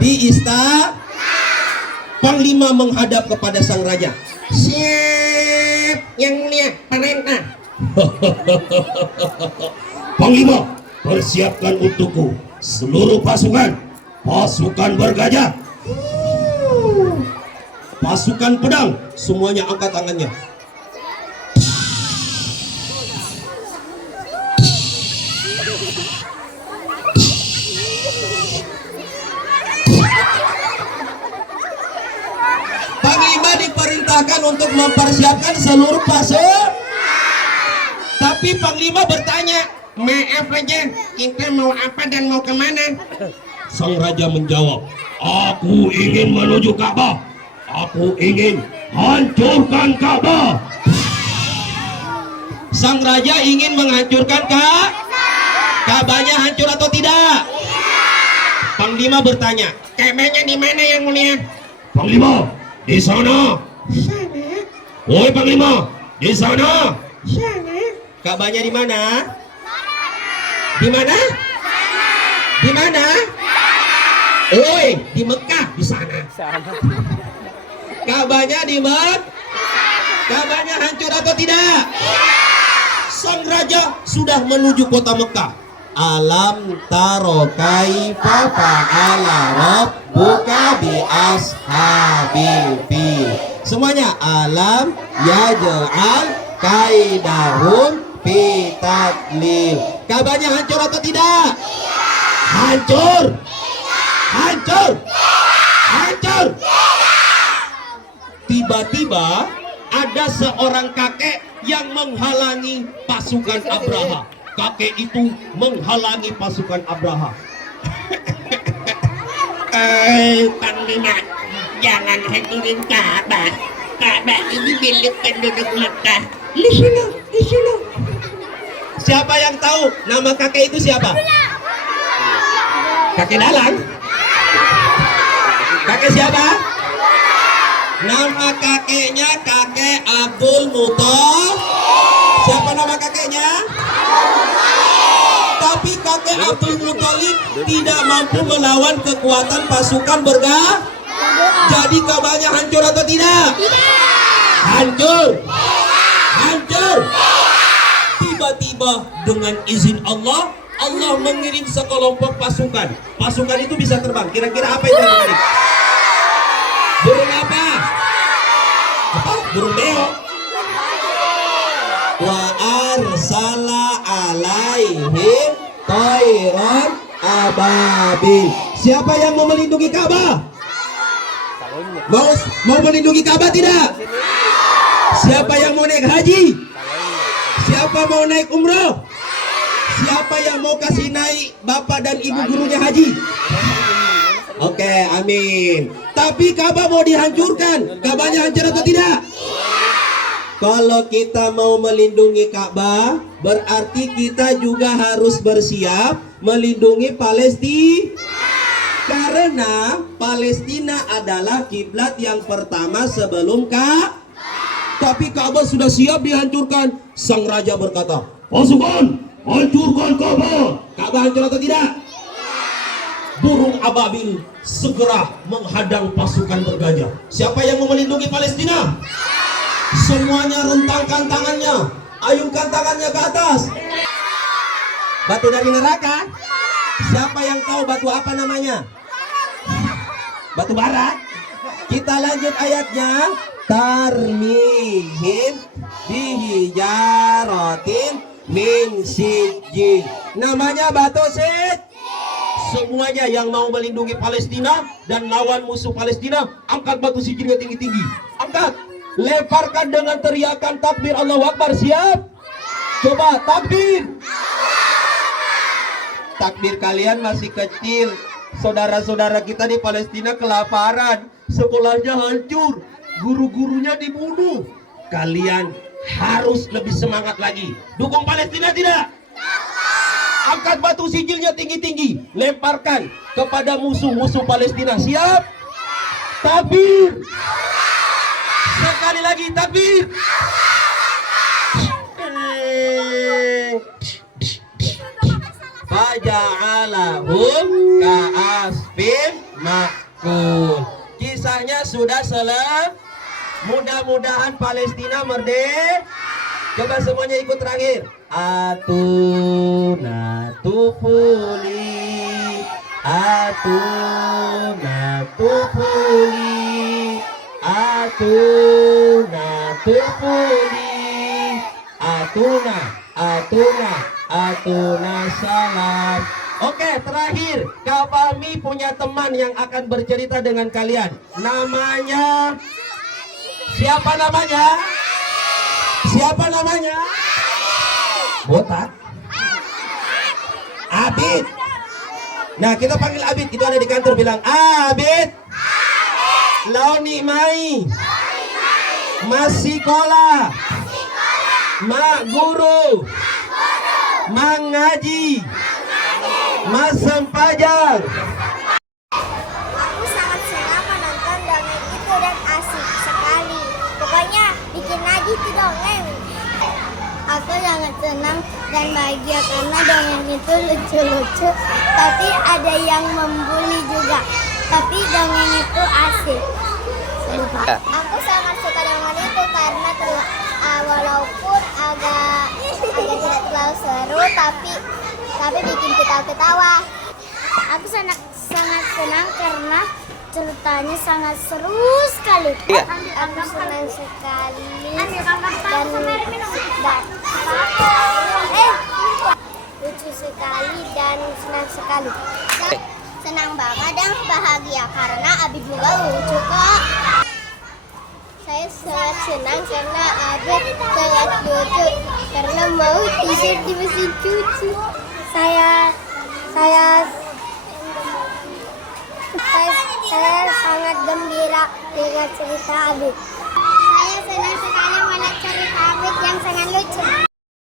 di istana. Panglima menghadap kepada sang raja. Siap, yang mulia, perintah. Panglima, persiapkan untukku seluruh pasukan. Pasukan bergajah, pasukan pedang, Semuanya angkat tangannya. Panglima diperintahkan untuk mempersiapkan seluruh pasukan. Tapi Panglima bertanya, maaf raja, kita mau apa dan mau kemana? Sang raja menjawab, aku ingin menuju Ka'bah. Aku ingin hancurkan Ka'bah. Sang raja ingin menghancurkan Ka'bahnya hancur atau tidak? Panglima bertanya, Ka'bahnya di mana yang mulia? Panglima, di sana. Sana. Woi Panglima, di sana. Sana. Ka'bahnya di mana? Di mana? Di mana? Oi, di Mekah, di sana. Ka'bahnya di Mekah. Ka'bahnya hancur atau tidak? Sang raja sudah menuju kota Mekah. Alam taro kaifa fa'ala rabbuka bi ashabil fil. Semuanya alam yaj'al kaidahum fi tadlil. Ka'bahnya hancur atau tidak? Hancur. Hancur. Hancur. Tiba-tiba ada seorang kakek yang menghalangi pasukan Abraha. Kakek itu menghalangi pasukan Abraha. Panglima, jangan hancurin Ka'bah. Ka'bah ini milik penduduk Mekah. Lihat, lihat. Siapa yang tahu nama kakek itu siapa? Kakek Dalang. Kakek siapa? Nama kakeknya kakek Abdul Muthalib. Siapa nama kakeknya? Tapi kakek Abdul Muthalib tidak mampu melawan kekuatan pasukan bergajah. Jadi Ka'bahnya hancur atau tidak? Hancur. Hancur. Tiba-tiba dengan izin Allah, Allah mengirim sekelompok pasukan. Pasukan itu bisa terbang. Kira-kira apa itu tadi? Burung apa? Apa? Burung beo. Wa arsala alaihim tayran ababil. Siapa yang mau melindungi Ka'bah? Mau melindungi Ka'bah tidak? Siapa yang mau naik haji? Siapa mau naik umroh? Siapa yang mau kasih naik bapak dan ibu gurunya haji? Oke, amin. Tapi Ka'bah mau dihancurkan. Ka'bahnya hancur atau tidak? Kalau kita mau melindungi Ka'bah, berarti kita juga harus bersiap melindungi Palestina. Karena Palestina adalah kiblat yang pertama sebelum Ka'bah. Tapi Ka'bah sudah siap dihancurkan. Sang raja berkata, Pasukan, hancurkan Ka'bah. Ka'bah hancur atau tidak? Burung ababil segera menghadang pasukan bergajah. Siapa yang mau melindungi Palestina? Semuanya rentangkan tangannya, ayunkan tangannya ke atas. Batu dari neraka. Siapa yang tahu batu apa namanya? Batu bara. Kita lanjut ayatnya. Tarmihim bihijaratin min sijjin. Namanya batu sijjin. Semuanya yang mau melindungi Palestina dan lawan musuh Palestina, angkat batu sijilnya tinggi-tinggi. Angkat. Lemparkan dengan teriakan takbir Allahu Akbar. Siap? Coba takbir. Takbir kalian masih kecil. Saudara-saudara kita di Palestina kelaparan. Sekolahnya hancur. Guru-gurunya dibunuh. Kalian harus lebih semangat lagi. Dukung Palestina tidak? Angkat batu sijilnya tinggi-tinggi. Lemparkan kepada musuh-musuh Palestina. Siap? Takbir. Sekali lagi takbir. Faja'alahum ka'asfin sudah selesai. Mudah-mudahan Palestina merdeka. Coba semuanya ikut terakhir. Atuna tupuli, atuna tupuli, atuna tupuli, atuna salam. Oke, terakhir, Kak Fahmi punya teman yang akan bercerita dengan kalian. Namanya siapa namanya? Siapa namanya? Botak. Abid. Nah, kita panggil Abid. Itu ada di kantor, bilang Abid. Launi mai. Masih kola. Mak guru. Mengaji. Mas sempajang. Aku sangat senang menonton dongeng itu dan asik sekali. Pokoknya bikin lagi tuh dongeng. Aku sangat senang dan bahagia karena dongeng itu lucu-lucu, tapi ada yang membuli juga. Tapi dongeng itu asik. Aku sangat suka dongeng itu karena walaupun agak tidak terlalu seru, tapi bikin kita ketawa. Aku sangat senang karena ceritanya sangat seru sekali. Aku senang sekali dan lucu sekali dan senang sekali. Senang banget dan bahagia karena Abi juga lucu kok. Saya sangat senang karena Abi sangat lucu karena mau t-shirt di mesin cuci. Saya sangat gembira dengan cerita Abi. Saya senang sekali